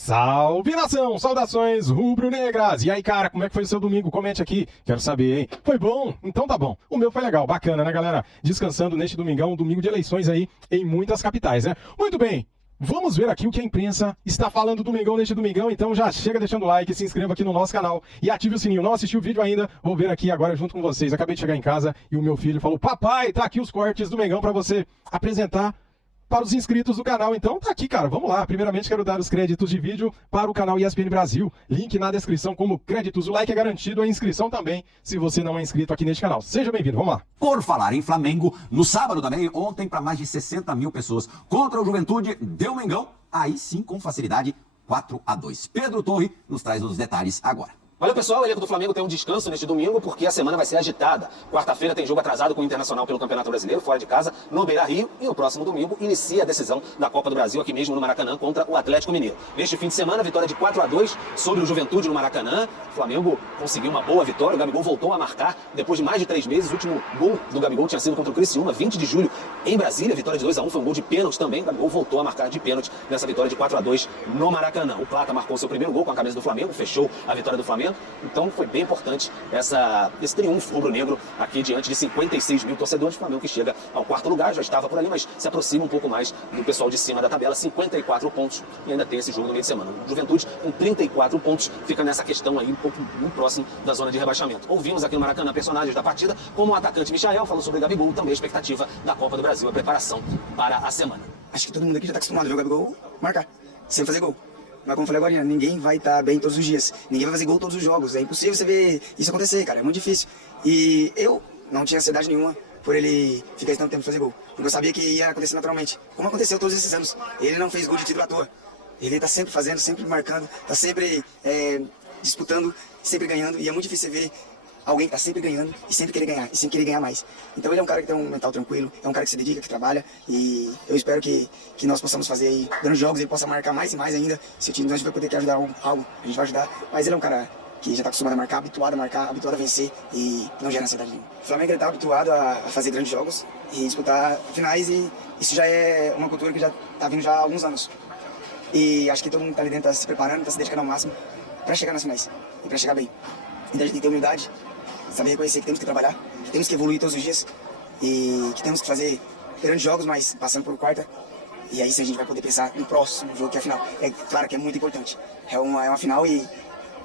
Salve nação, saudações rubro-negras! E aí, cara, como é que foi o seu domingo? Comente aqui, quero saber, hein? Foi bom? Então tá bom. O meu foi legal, bacana, né, galera? Descansando neste domingão, domingo de eleições aí em muitas capitais, né? Muito bem, vamos ver aqui o que a imprensa está falando domingão neste domingão, então já chega deixando o like, se inscreva aqui no nosso canal e ative o sininho. Não assistiu o vídeo ainda? Vou ver aqui agora junto com vocês. Acabei de chegar em casa e o meu filho falou: papai, tá aqui os cortes do Mengão pra você apresentar para os inscritos do canal. Então tá aqui, cara, vamos lá. Primeiramente quero dar os créditos de vídeo para o canal ESPN Brasil, link na descrição como créditos. O like é garantido, a inscrição também, se você não é inscrito aqui neste canal. Seja bem-vindo, vamos lá. Por falar em Flamengo, no sábado também, ontem para mais de 60 mil pessoas contra o Juventude, deu Mengão, aí sim com facilidade 4-2. Pedro Torre nos traz os detalhes agora. Valeu, pessoal. O elenco do Flamengo tem um descanso neste domingo porque a semana vai ser agitada. Quarta-feira tem jogo atrasado com o Internacional pelo Campeonato Brasileiro, fora de casa, no Beira-Rio. E no próximo domingo inicia a decisão da Copa do Brasil aqui mesmo no Maracanã contra o Atlético Mineiro. Neste fim de semana, vitória de 4-2 sobre o Juventude no Maracanã. O Flamengo conseguiu uma boa vitória. O Gabigol voltou a marcar depois de mais de 3 meses. O último gol do Gabigol tinha sido contra o Criciúma, 20 de julho, em Brasília. Vitória de 2-1, foi um gol de pênalti também. O Gabigol voltou a marcar de pênalti nessa vitória de 4-2 no Maracanã. O Plata marcou seu primeiro gol com a camisa do Flamengo, fechou a vitória do Flamengo. Então foi bem importante esse triunfo rubro-negro aqui diante de 56 mil torcedores. O Flamengo que chega ao quarto lugar, já estava por ali, mas se aproxima um pouco mais do pessoal de cima da tabela, 54 pontos, e ainda tem esse jogo no meio de semana. O Juventude com 34 pontos, fica nessa questão aí um pouco muito próximo da zona de rebaixamento. Ouvimos aqui no Maracanã personagens da partida, como o atacante Michael, falou sobre o Gabigol, também a expectativa da Copa do Brasil, a preparação para a semana. Acho que todo mundo aqui já está acostumado a ver o Gabigol marcar, sem fazer gol. Mas como eu falei agora, ninguém vai estar bem todos os dias. Ninguém vai fazer gol todos os jogos. É impossível você ver isso acontecer, cara. É muito difícil. E eu não tinha ansiedade nenhuma por ele ficar esse tanto tempo fazer gol. Porque eu sabia que ia acontecer naturalmente. Como aconteceu todos esses anos. Ele não fez gol de título à toa. Ele está sempre fazendo, sempre marcando, está sempre disputando, sempre ganhando. E é muito difícil você ver alguém que está sempre ganhando e sempre querer ganhar, e sempre querer ganhar mais. Então ele é um cara que tem um mental tranquilo, é um cara que se dedica, que trabalha, e eu espero que nós possamos fazer aí grandes jogos, ele possa marcar mais e mais ainda. Se o time nós vai poder ajudar algo, a gente vai ajudar, mas ele é um cara que já está acostumado a marcar, habituado a marcar, habituado a vencer e não gera ansiedade nenhuma. O Flamengo está habituado a fazer grandes jogos e disputar finais, e isso já é uma cultura que já está vindo já há alguns anos. E acho que todo mundo está ali dentro, está se preparando, está se dedicando ao máximo para chegar nas finais e para chegar bem. Então a gente tem que ter humildade, saber reconhecer que temos que trabalhar, que temos que evoluir todos os dias e que temos que fazer grandes jogos, mas passando por quarta. E aí sim a gente vai poder pensar no próximo jogo, que é a final. É claro que é muito importante. É uma final e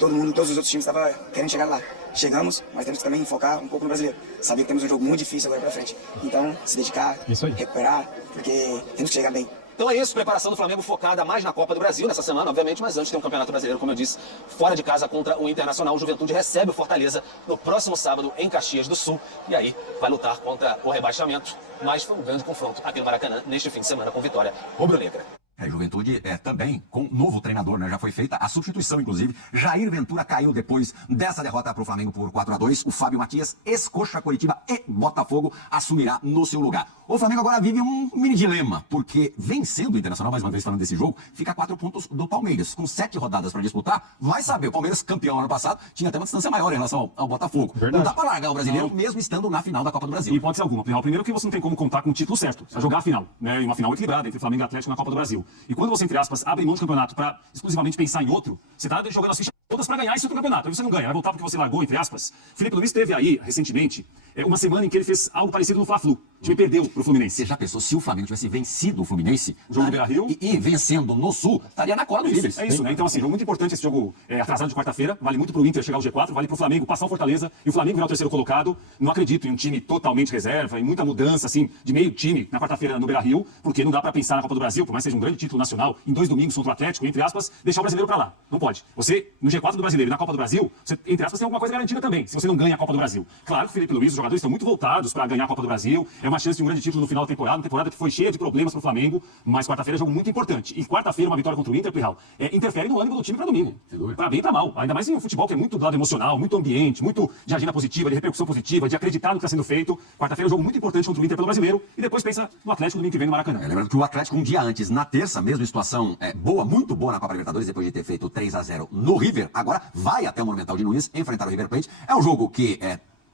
todo mundo, todos os outros times estavam querendo chegar lá. Chegamos, mas temos que também focar um pouco no brasileiro. Saber que temos um jogo muito difícil agora pra frente. Então, se dedicar, recuperar, porque temos que chegar bem. Então é isso, preparação do Flamengo focada mais na Copa do Brasil nessa semana, obviamente, mas antes tem um Campeonato Brasileiro, como eu disse, fora de casa contra o Internacional. O Juventude recebe o Fortaleza no próximo sábado em Caxias do Sul, e aí vai lutar contra o rebaixamento, mas foi um grande confronto aqui no Maracanã neste fim de semana com vitória rubro-negra. Juventude também com novo treinador, né? Já foi feita a substituição, inclusive. Jair Ventura caiu depois dessa derrota para o Flamengo por 4-2. O Fábio Matias, ex-Coxa, Coritiba e Botafogo, assumirá no seu lugar. O Flamengo agora vive um mini dilema, porque vencendo o Internacional, mais uma vez falando desse jogo, fica a 4 pontos do Palmeiras. Com 7 rodadas para disputar, vai saber. O Palmeiras, campeão ano passado, tinha até uma distância maior em relação ao Botafogo. Verdade. Não dá para largar o brasileiro, mesmo estando na final da Copa do Brasil. E pode ser alguma. Primeiro que você não tem como contar com o título certo. Você vai jogar a final, né? E uma final equilibrada entre Flamengo e Atlético na Copa do Brasil. E quando você, entre aspas, abre mão de campeonato para exclusivamente pensar em outro, você tá jogando as fichas todas para ganhar esse outro campeonato. Aí você não ganha, vai voltar porque você largou, entre aspas. Felipe Luiz teve aí, recentemente, uma semana em que ele fez algo parecido no Fla-Flu. O time perdeu pro Fluminense. Você já pensou se o Flamengo tivesse vencido o Fluminense? O jogo do Beira-Rio. E vencendo no Sul, estaria na cola dos líderes. É isso, né? Então, assim, jogo muito importante esse jogo atrasado de quarta-feira. Vale muito pro Inter chegar ao G4, vale pro Flamengo passar o Fortaleza e o Flamengo virar o terceiro colocado. Não acredito em um time totalmente reserva, em muita mudança, assim, de meio time na quarta-feira no Beira-Rio, porque não dá pra pensar na Copa do Brasil, por mais que seja um grande título nacional, em 2 domingos contra o Atlético, entre aspas, deixar o brasileiro pra lá. Não pode. Você, no G4 do brasileiro e na Copa do Brasil, você, entre aspas, tem alguma coisa garantida também, se você não ganha a Copa do Brasil. Claro que o Felipe Luiz, os jogadores estão muito voltados pra ganhar a Copa do Brasil, é uma chance de um grande título no final da temporada, uma temporada que foi cheia de problemas pro Flamengo, mas quarta-feira é jogo muito importante. E quarta-feira, uma vitória contra o Inter, Plihal, interfere no ânimo do time pra domingo. Pra bem e pra mal. Ainda mais em um futebol que é muito do lado emocional, muito ambiente, muito de agenda positiva, de repercussão positiva, de acreditar no que está sendo feito. Quarta-feira é um jogo muito importante contra o Inter pelo brasileiro e depois pensa no Atlético domingo que vem no Maracanã. Lembrando que o Atlético um dia antes, na terça, mesmo situação boa, muito boa na Copa Libertadores, depois de ter feito 3-0 no River, agora vai até o Monumental de Nunes enfrentar o River Plate. É um jogo que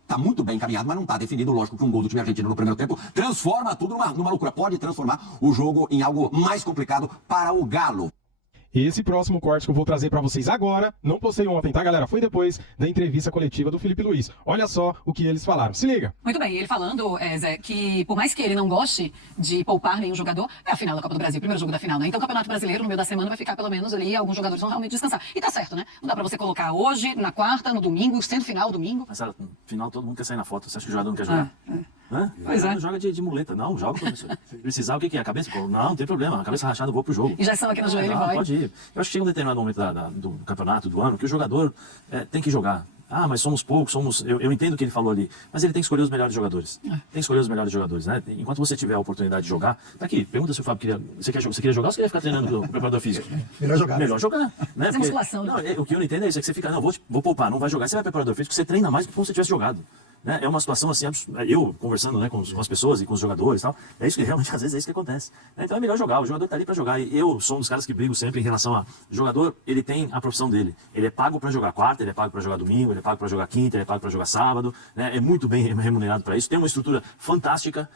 tá muito bem encaminhado, mas não tá definido. Lógico que um gol do time argentino no primeiro tempo transforma tudo numa loucura. Pode transformar o jogo em algo mais complicado para o Galo. Esse próximo corte que eu vou trazer pra vocês agora, não postei ontem, tá, galera? Foi depois da entrevista coletiva do Felipe Luiz. Olha só o que eles falaram. Se liga. Muito bem, ele falando, Zé, que por mais que ele não goste de poupar nenhum jogador, é a final da Copa do Brasil, o primeiro jogo da final, né? Então o Campeonato Brasileiro, no meio da semana, vai ficar pelo menos ali, alguns jogadores vão realmente descansar. E tá certo, né? Não dá pra você colocar hoje, na quarta, no domingo, sendo final, domingo. Mas, no final, todo mundo quer sair na foto. Você acha que o jogador não quer jogar? Hã? Pois é. Não joga de muleta. Não, joga, professor. Precisar, o que é? A cabeça? Pô, não tem problema. A cabeça rachada, eu vou pro jogo. Injeção aqui no joelho, vai. Pode ir. Eu acho que chega um determinado momento do campeonato, do ano, que o jogador tem que jogar. Ah, mas somos poucos, eu entendo o que ele falou ali, mas ele tem que escolher os melhores jogadores. Tem que escolher os melhores jogadores, né? Enquanto você tiver a oportunidade de jogar, tá aqui, pergunta se o Fábio você queria jogar ou você queria ficar treinando com o preparador físico? Melhor jogar. Melhor jogar, né? Fazer musculação, né? Não, o que eu não entendo é isso, é que você fica, não, vou poupar, não vai jogar. Você vai preparador físico, você treina mais do que como se tivesse jogado. Né? É uma situação assim, eu conversando, né, com as pessoas e com os jogadores e tal, é isso que realmente às vezes é isso que acontece. Então é melhor jogar, o jogador tá ali para jogar. E eu sou um dos caras que brigo sempre em relação a jogador, ele tem a profissão dele, ele é pago para jogar quarta, ele é pago para jogar domingo, ele é pago para jogar quinta, ele é pago para jogar sábado, né? É muito bem remunerado para isso, tem uma estrutura fantástica.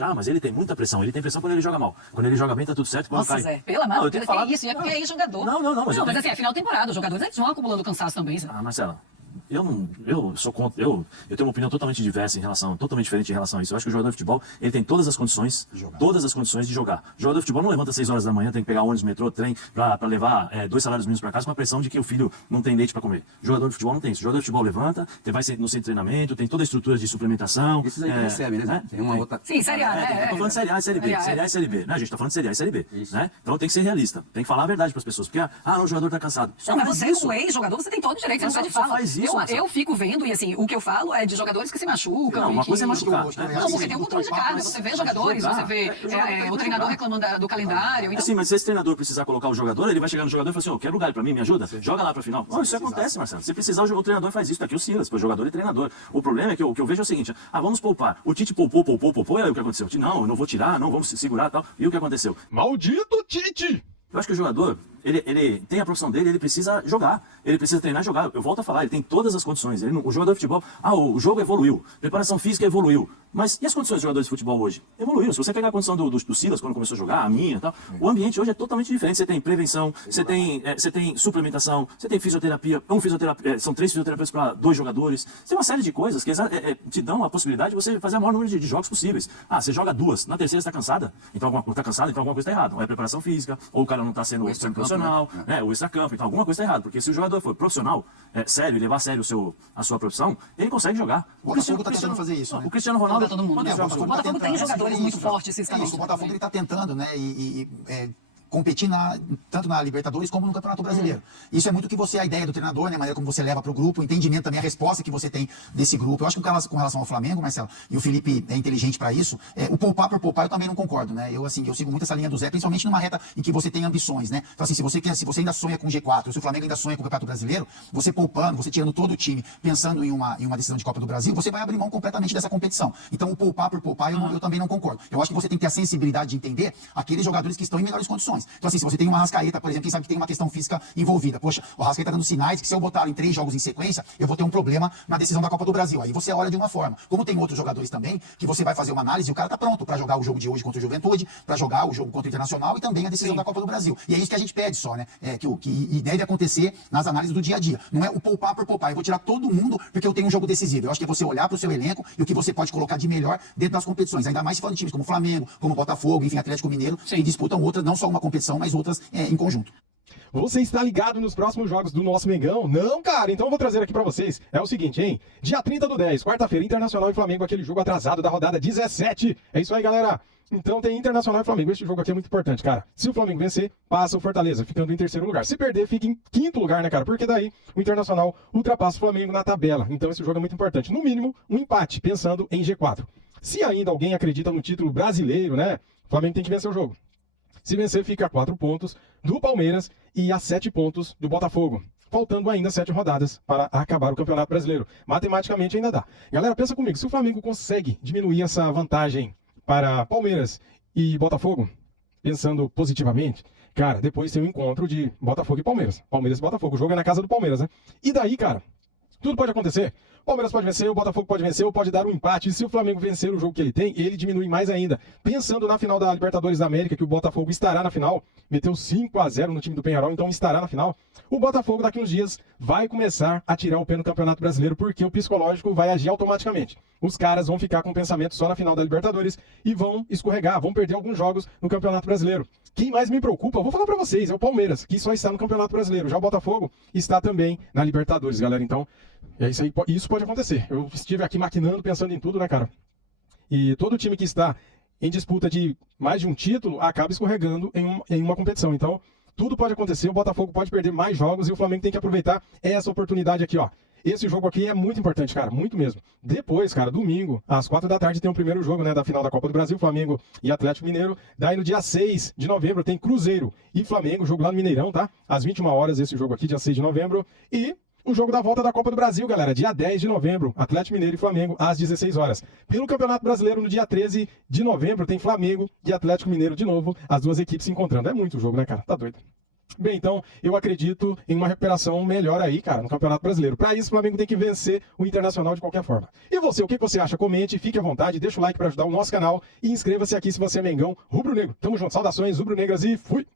Ah, mas ele tem muita pressão, ele tem pressão quando ele joga mal. Quando ele joga bem tá tudo certo, quando Nossa, cai... Zé, pela amada, que é isso, é porque é jogador. Não, mas assim, é final de temporada, os jogadores eles vão acumulando cansaço também, Zé. Ah, Marcela, eu sou contra, eu tenho uma opinião totalmente diversa totalmente diferente em relação a isso. Eu acho que o jogador de futebol, ele tem todas as condições de jogar. O jogador de futebol não levanta às 6 horas da manhã, tem que pegar ônibus, metrô, trem, pra levar 2 salários mínimos pra casa com a pressão de que o filho não tem leite pra comer. O jogador de futebol não tem isso. O jogador de futebol levanta, vai no centro de treinamento, tem toda a estrutura de suplementação. Esses aí que recebem, né? Tem uma outra... Sim, Série A, né? Eu tô falando de Série A e Série B. Série A e Série B, né? A gente tá falando de Série A e Série B, né? Então tem que ser realista, tem que falar a verdade pras pessoas, porque, o jogador tá cansado. Não, mas você, como ex-jogador, você tem todo o direito, você não fala. Faz isso, eu fico vendo, e assim, o que eu falo é de jogadores que se machucam. Não, uma coisa é machucar. Não, porque tem um controle de carga, você vê jogadores, você vê o treinador reclamando do calendário. Então... Sim, mas se esse treinador precisar colocar o jogador, ele vai chegar no jogador e falar assim, eu quero lugar pra mim, me ajuda? Joga lá pra final. Não, isso acontece, Marcelo. Se precisar, o treinador faz isso. Tá aqui o Silas, foi jogador e treinador. O problema é que o que eu vejo é o seguinte, vamos poupar. O Tite poupou, e aí o que aconteceu? Não, eu não vou tirar, não, vamos se segurar e tal. E o que aconteceu? Maldito Tite! Eu acho que o jogador, ele tem a profissão dele, ele precisa jogar, ele precisa treinar e jogar. Eu volto a falar, ele tem todas as condições. O jogador de futebol, o jogo evoluiu, preparação física evoluiu. Mas e as condições dos jogadores de futebol hoje? Evoluiu. Se você pegar a condição do Silas, quando começou a jogar, a minha e tal, o ambiente hoje é totalmente diferente. Você tem prevenção, você tem suplementação, você tem fisioterapia, são 3 fisioterapeutas para 2 jogadores. Você tem uma série de coisas que te dão a possibilidade de você fazer o maior número de jogos possíveis. Você joga 2, na terceira você está cansada, então alguma coisa está errada. Ou é preparação física, ou o cara não está sendo profissional, né? O extracampo, então alguma coisa está errada. Porque se o jogador for profissional, sério, e levar a sério a sua profissão, ele consegue jogar. O Botafogo está tentando fazer isso, né? O Cristiano Ronaldo... Todo mundo. O Botafogo tem jogadores muito fortes, fisicamente. O Botafogo ele está tentando, né? Competir tanto na Libertadores como no Campeonato Brasileiro. Isso é muito que a ideia do treinador, né, a maneira como você leva para o grupo, o entendimento também, a resposta que você tem desse grupo. Eu acho que com relação ao Flamengo, Marcelo, e o Felipe é inteligente para isso, o poupar por poupar eu também não concordo, né? Eu sigo muito essa linha do Zé, principalmente numa reta em que você tem ambições, né? Então assim, se você ainda sonha com G4, se o Flamengo ainda sonha com o Campeonato Brasileiro, você poupando, você tirando todo o time, pensando em uma decisão de Copa do Brasil, você vai abrir mão completamente dessa competição. Então o poupar por poupar eu também não concordo. Eu acho que você tem que ter a sensibilidade de entender aqueles jogadores que estão em melhores condições. Então assim, se você tem uma Arrascaeta, por exemplo, quem sabe que tem uma questão física envolvida. Poxa, o Arrascaeta tá dando sinais que se eu botar em 3 jogos em sequência, eu vou ter um problema na decisão da Copa do Brasil. Aí você olha de uma forma. Como tem outros jogadores também, que você vai fazer uma análise e o cara tá pronto para jogar o jogo de hoje contra o Juventude, para jogar o jogo contra o Internacional e também a decisão da Copa do Brasil. E é isso que a gente pede só, né? Que deve acontecer nas análises do dia a dia. Não é o poupar por poupar. Eu vou tirar todo mundo porque eu tenho um jogo decisivo. Eu acho que é você olhar para o seu elenco e o que você pode colocar de melhor dentro das competições. Ainda mais se falando de times como Flamengo, como Botafogo, enfim, Atlético Mineiro, que disputam outras, não só uma competição, mas outras em conjunto. Você está ligado nos próximos jogos do nosso Mengão? Não, cara, então eu vou trazer aqui pra vocês. É o seguinte, hein? Dia 30/10, quarta-feira, Internacional e Flamengo, aquele jogo atrasado da rodada 17. É isso aí, galera. Então tem Internacional e Flamengo. Esse jogo aqui é muito importante, cara. Se o Flamengo vencer, passa o Fortaleza, ficando em 3º lugar. Se perder, fica em 5º lugar, né, cara? Porque daí o Internacional ultrapassa o Flamengo na tabela. Então esse jogo é muito importante. No mínimo, um empate, pensando em G4. Se ainda alguém acredita no título brasileiro, né? O Flamengo tem que vencer o jogo. Se vencer, fica a 4 pontos do Palmeiras e a 7 pontos do Botafogo. Faltando ainda 7 rodadas para acabar o Campeonato Brasileiro. Matematicamente ainda dá. Galera, pensa comigo, se o Flamengo consegue diminuir essa vantagem para Palmeiras e Botafogo, pensando positivamente, cara, depois tem um encontro de Botafogo e Palmeiras. Palmeiras e Botafogo. O jogo é na casa do Palmeiras, né? E daí, cara, tudo pode acontecer. Palmeiras pode vencer, o Botafogo pode vencer ou pode dar um empate. E se o Flamengo vencer o jogo que ele tem, ele diminui mais ainda. Pensando na final da Libertadores da América, que o Botafogo estará na final, meteu 5-0 no time do Peñarol, então estará na final. O Botafogo daqui uns dias vai começar a tirar o pé no Campeonato Brasileiro, porque o psicológico vai agir automaticamente. Os caras vão ficar com pensamento só na final da Libertadores e vão escorregar, vão perder alguns jogos no Campeonato Brasileiro. Quem mais me preocupa, eu vou falar pra vocês, é o Palmeiras, que só está no Campeonato Brasileiro. Já o Botafogo está também na Libertadores, galera. Então, é isso aí, isso pode acontecer. Eu estive aqui maquinando, pensando em tudo, né, cara? E todo time que está em disputa de mais de um título acaba escorregando em uma competição. Então, tudo pode acontecer, o Botafogo pode perder mais jogos e o Flamengo tem que aproveitar essa oportunidade aqui, ó. Esse jogo aqui é muito importante, cara, muito mesmo. Depois, cara, domingo, às 4 da tarde, tem o primeiro jogo, né, da final da Copa do Brasil, Flamengo e Atlético Mineiro. Daí no dia 6 de novembro tem Cruzeiro e Flamengo, jogo lá no Mineirão, tá? Às 21 horas esse jogo aqui, dia 6 de novembro. E o jogo da volta da Copa do Brasil, galera, dia 10 de novembro, Atlético Mineiro e Flamengo, às 16 horas. Pelo Campeonato Brasileiro, no dia 13 de novembro, tem Flamengo e Atlético Mineiro de novo, as duas equipes se encontrando. É muito jogo, né, cara? Tá doido. Bem, então, eu acredito em uma recuperação melhor aí, cara, no Campeonato Brasileiro. Para isso, o Flamengo tem que vencer o Internacional de qualquer forma. E você, o que você acha? Comente, fique à vontade, deixa o like para ajudar o nosso canal e inscreva-se aqui se você é Mengão Rubro Negro. Tamo junto, saudações rubro-negras e fui!